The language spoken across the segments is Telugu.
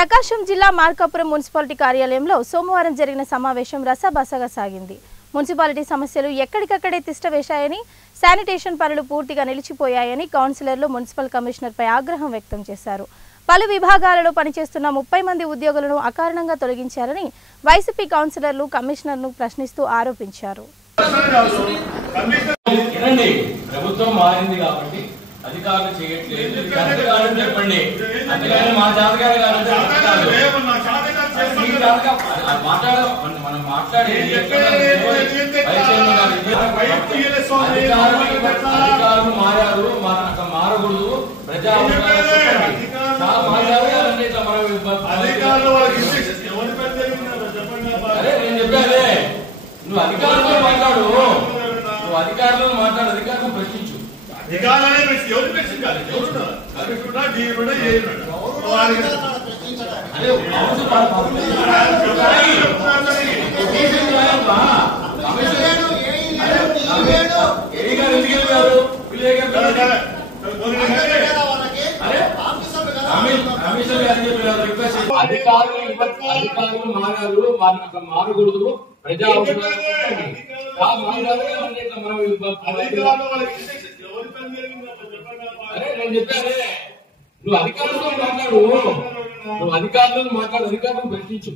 ప్రకాశం జిల్లా మార్కాపురం మున్సిపాలిటీ కార్యాలయంలో సోమవారం జరిగిన సమావేశం రసబసగా సాగింది. మున్సిపాలిటీ సమస్యలు ఎక్కడికక్కడే తిష్టవేశాయని, శానిటేషన్ పనులు పూర్తిగా నిలిచిపోయాయని కౌన్సిలర్లు మున్సిపల్ కమిషనర్పై ఆగ్రహం వ్యక్తం చేశారు. పలు విభాగాలలో పనిచేస్తున్న 30 మంది ఉద్యోగులను అకారణంగా తొలగించారని వైసీపీ కౌన్సిలర్లు కమిషనర్ను ప్రశ్నిస్తూ ఆరోపించారు. అధికారులు చేయట్లేదు, అధికారులు చెప్పండి. అందుకని మా జాతకాలు మనం మాట్లాడేది అధికారులు మారారు, మారకూడదు. ప్రజా అరే నేను చెప్పానే, నువ్వు అధికారులతో మాట్లాడు, అధికారులను ప్రశ్నించు. అధికారులు మారారు, మారకూడదు. ప్రజా అరే నేను చెప్పానే, నువ్వు అధికారులతో మాట్లాడు, అధికారులను ప్రశ్నించు.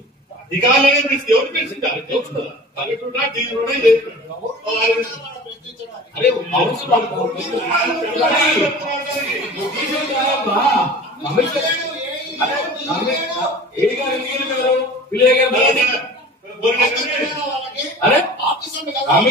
అరే అరే